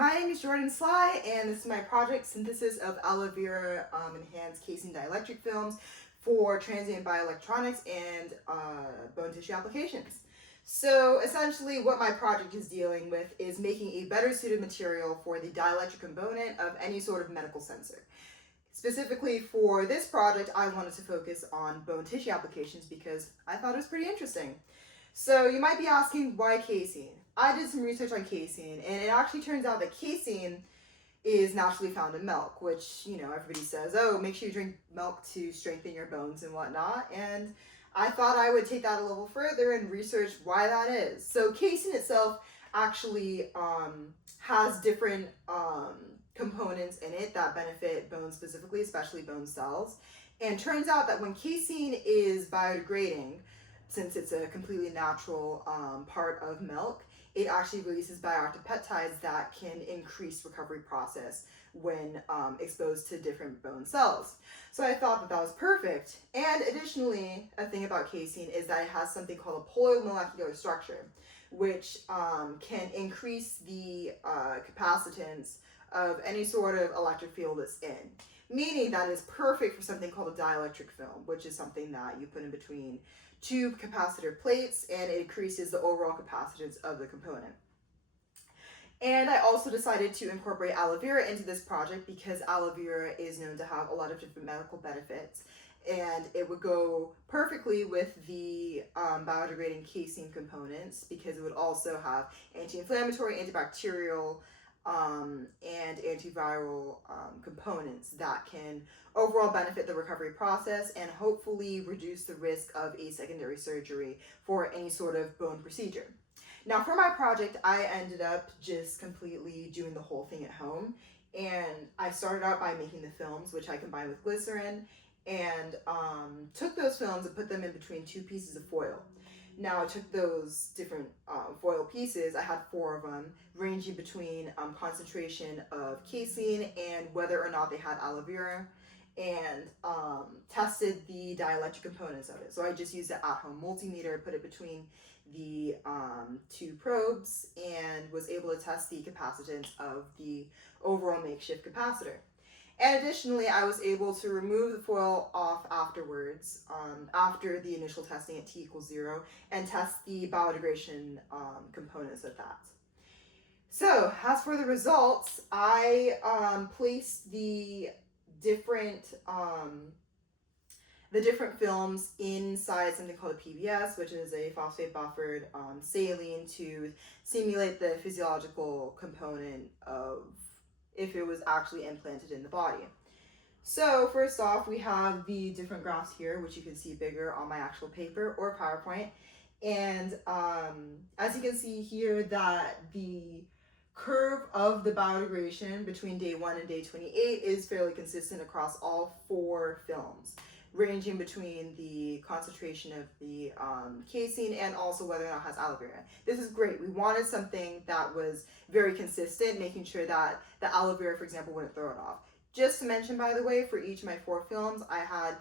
My name is Jordan Sly, and this is my project synthesis of aloe vera enhanced casein dielectric films for transient bioelectronics and bone tissue applications. So essentially what my project is dealing with is making a better suited material for the dielectric component of any sort of medical sensor. Specifically for this project, I wanted to focus on bone tissue applications because I thought it was pretty interesting. So you might be asking, why casein? I did some research on casein, and it actually turns out that casein is naturally found in milk, which, everybody says, oh, make sure you drink milk to strengthen your bones and whatnot. And I thought I would take that a level further and research why that is. So casein itself actually has different components in it that benefit bones specifically, especially bone cells. And turns out that when casein is biodegrading, since it's a completely natural part of milk, it actually releases bioactive peptides that can increase recovery process when exposed to different bone cells. So I thought that was perfect. And additionally, a thing about casein is that it has something called a polar molecular structure, which can increase the capacitance of any sort of electric field it's in. Meaning that it's perfect for something called a dielectric film, which is something that you put in between two capacitor plates, and it increases the overall capacitance of the component. And I also decided to incorporate aloe vera into this project because aloe vera is known to have a lot of different medical benefits, and it would go perfectly with the biodegrading casein components because it would also have anti-inflammatory, antibacterial, and antiviral components that can overall benefit the recovery process and hopefully reduce the risk of a secondary surgery for any sort of bone procedure. Now for my project, I ended up just completely doing the whole thing at home, and I started out by making the films, which I combined with glycerin, and took those films and put them in between two pieces of foil. Now I took those different foil pieces, I had 4 of them, ranging between concentration of casein and whether or not they had aloe vera, and tested the dielectric components of it. So I just used an at-home multimeter, put it between the 2 probes, and was able to test the capacitance of the overall makeshift capacitor. And additionally, I was able to remove the foil off afterwards, after the initial testing at T = 0, and test the biodegradation components of that. So, as for the results, I placed the different films inside something called a PBS, which is a phosphate buffered saline, to simulate the physiological component of if it was actually implanted in the body. So first off, we have the different graphs here, which you can see bigger on my actual paper or PowerPoint. And as you can see here, that the curve of the biodegradation between day 1 and day 28 is fairly consistent across all 4 films, ranging between the concentration of the casein and also whether or not it has aloe vera. This is great. We wanted something that was very consistent, making sure that the aloe vera, for example, wouldn't throw it off. Just to mention, by the way, for each of my 4 films, I had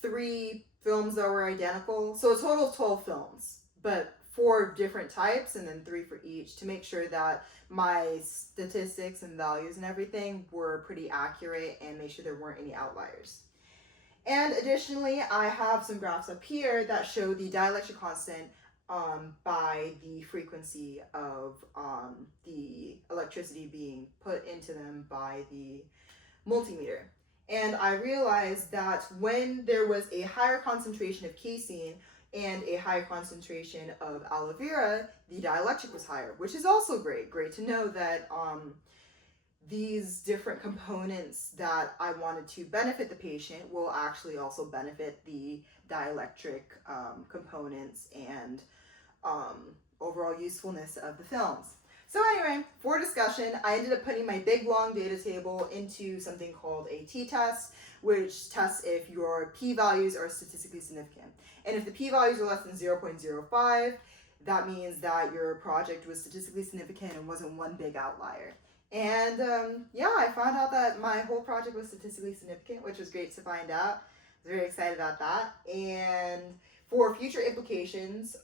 3 films that were identical. So a total of 12 films, but 4 different types and then 3 for each, to make sure that my statistics and values and everything were pretty accurate and make sure there weren't any outliers. And additionally, I have some graphs up here that show the dielectric constant by the frequency of the electricity being put into them by the multimeter. And I realized that when there was a higher concentration of casein and a higher concentration of aloe vera, the dielectric was higher, which is also great. Great to know that these different components that I wanted to benefit the patient will actually also benefit the dielectric components and overall usefulness of the films. So anyway, for discussion, I ended up putting my big long data table into something called a t-test, which tests if your p-values are statistically significant. And if the p-values are less than 0.05, that means that your project was statistically significant and wasn't one big outlier. And yeah, I found out that my whole project was statistically significant, which was great to find out. I was very excited about that. And for future implications,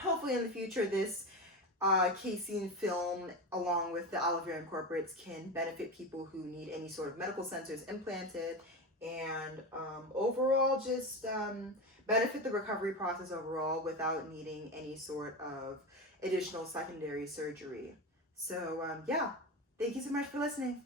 hopefully in the future, this casein film, along with the aloe vera incorporates, can benefit people who need any sort of medical sensors implanted, and overall just benefit the recovery process overall without needing any sort of additional secondary surgery. So yeah, thank you so much for listening.